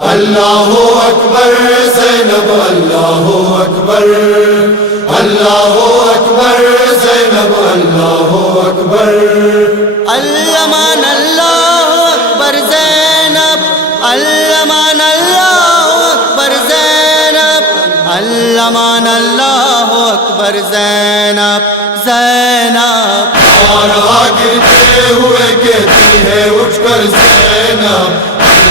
اللہ اکبر زینب اللہ اکبر، اللہ اکبر زینب اللہ اکبر، الامان اللہ اکبر زینب، الامان اللہ اکبر زینب، الامان اللہ اکبر زینب، زینب تارا گرتے ہوئے کہتی ہے اٹھ کر زینب،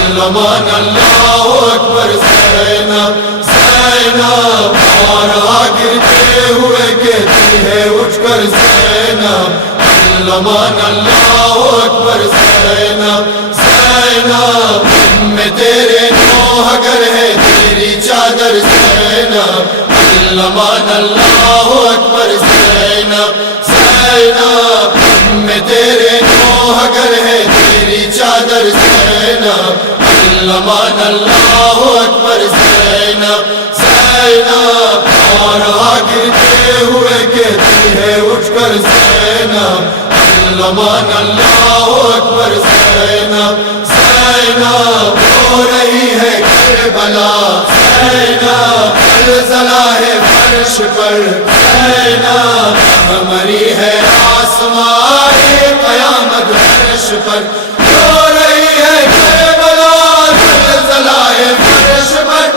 الامان اللہ اکبر زینب، زینب تارا گرتے ہوئے کہتی ہے اٹھ کر زینب، الامان اللہ اکبر زینب، زینب میں تیرے نوح گر ہے تیری چادر زینب، الامان اللہ اکبر زینب، زینب میں تیرے نوح گر ہے تیری چادر زینب، الامان اللہ اکبر زینب، زینب تارا گرتے ہوئے کہتی ہے اٹھ کر زینب، الامان اللہ اکبر زینب، زینب رو رہی ہے کربلا، زینب زلزلہ ہے فرش پر، زینب مری ہے آسمان قیامت فرش پر، رو رہی ہے کربلا زلزلہ ہے فرش پر،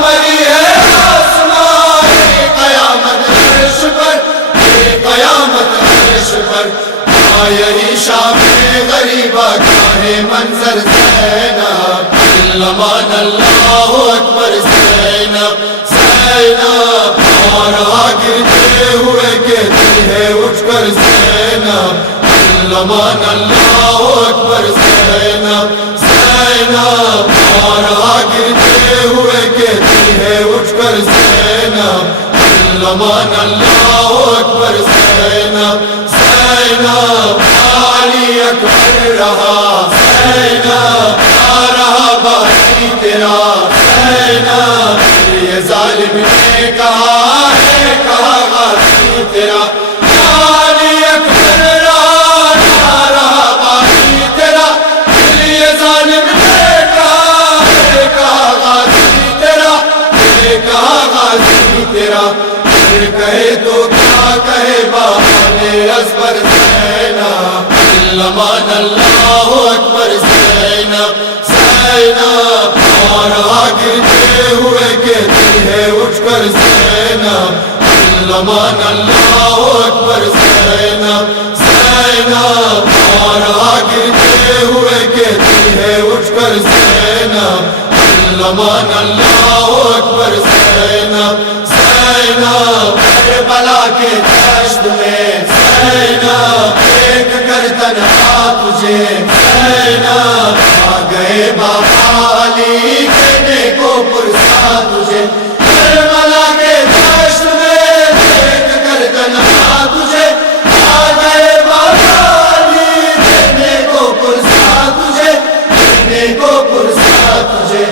مری ہے آسمان قیامت فرش پر، قیامت فرش پر، یہی شام غریبہ کا ہے منظر زینب، الامان اللہ اکبر زینب، زینب تارا گرتے ہوئے کہتی ہے اٹھ کر زینب، الامان اللہ اکبر زینب، زینب تارا گرتے ہوئے کہتی ہے اٹھ کر زینب، الامان اللہ اکبر زینب، زینب علی اکبر رہا، زینب رہا باقی تیرا، زینب یہ ظالم نے کہا ہے کہا غازی تیرا، علی اکبر رہا باقی تیرا، یہ ظالم نے کہا ہے کہا غازی تیرا، یہ کہا غازی تیرا، پھر کہے تو کیا کہے بانے ازبر زینب، الامان اللہ اکبر زینب، زینب تارا گرتے ہوئے کہتی ہے اٹھ کر زینب، الامان اللہ اکبر زینب، زینب تارا گرتے ہوئے کہتی ہے اٹھ کر زینب، الامان اللہ اکبر زینب، زینب کربلا کے دشت میں، زینب دیکھ کر تنہا تجھے، زینب آ گئے بابا علی کہنے کو پرسا تجھے، کربلا کے دشت میں دیکھ کر تنہا تجھے، آ گئے بابا علی کہنے کو پرسا تجھے، کہنے کو پرسا تجھے،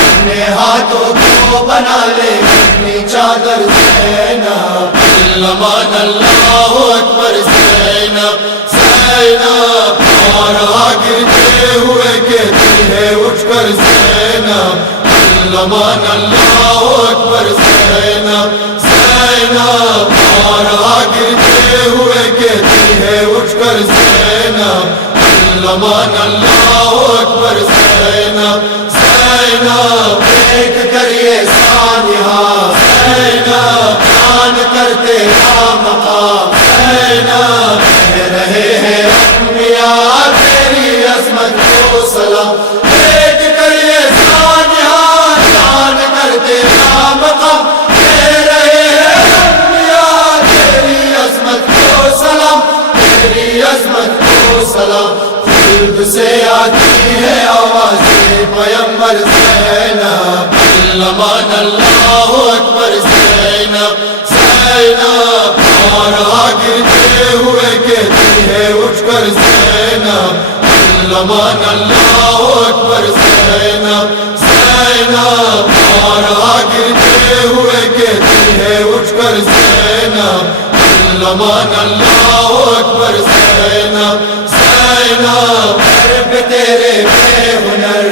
اپنے ہاتھوں کو بنا لے اپنی چادر زینب، الامان اللہ اکبر زینب، زینب تارا گرتے ہوئے کہتی ہے اٹھ کر زینب، الامان اللہ اکبر زینب، زینب تارا گرتے ہوئے کہتی ہے اٹھ کر زینب، الامان اللہ اکبر زینب، زینب دیکھ کر یہ سانحہ، زینب جان کرتے مقام، زینب کہہ رہے ہیں انبیاء تیری عظمت کو سلام، دیکھ کر یہ سانحہ جان کرتے مقام، کہہ رہے ہیں انبیاء تیری عظمت کو سلام، تیری عظمت کو سلام، خلد سے آتی ہے آواز پیغمبر زینب، الامان اللہ اکبر زینب، زینب تارا گرتے ہوئے کہتی ہے اٹھ کر زینب، الامان اللہ اکبر زینب، زینب تارا گرتے ہوئے کہتی ہے اٹھ کر زینب، الامان اللہ اکبر زینب، زینب تیرے بے ہنر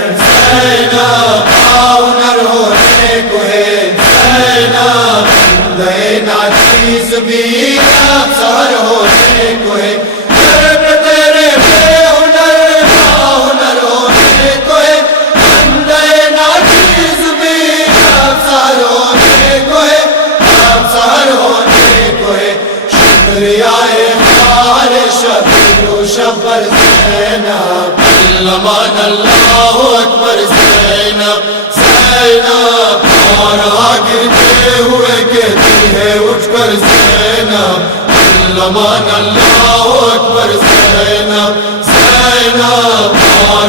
زینب ہنر ہونے کو ہے زینب بندے ناچیز بھی اب سحر ہونے کو ہے تیرے بے ہنر ہونے کو ہے بندے ناچیز بھی اب سحر ہونے کو ہے اب سحر ہونے کو ہے شکریہ خار شبیر و شبر زینب علمان اللہ اکبر زینب زینب اور گرتے ہوئے کہتی ہے اٹھ کر زینب علمان اللہ اکبر زینب زینب اور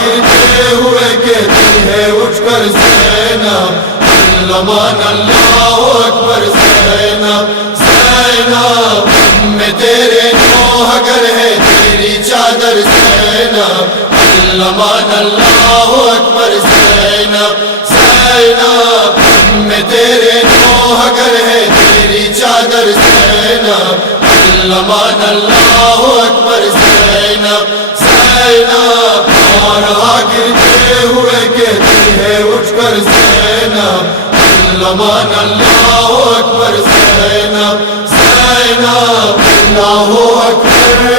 گرتے ہوئے کہتی ہے اٹھ کر زینب علمان اللہ اکبر زینب زینب میں تیرے نوح گر ہے تیری چادر زینب علمان اللہ اکبر زینب زینب میں تیرے نوح گر ہے تیری چادر زینب علمان اللہ اکبر زینب زینب اور گرتے ہوئے کہتی ہے اٹھ کر زینب علمان اللہ اکبر زینب زینب اللہ اکبر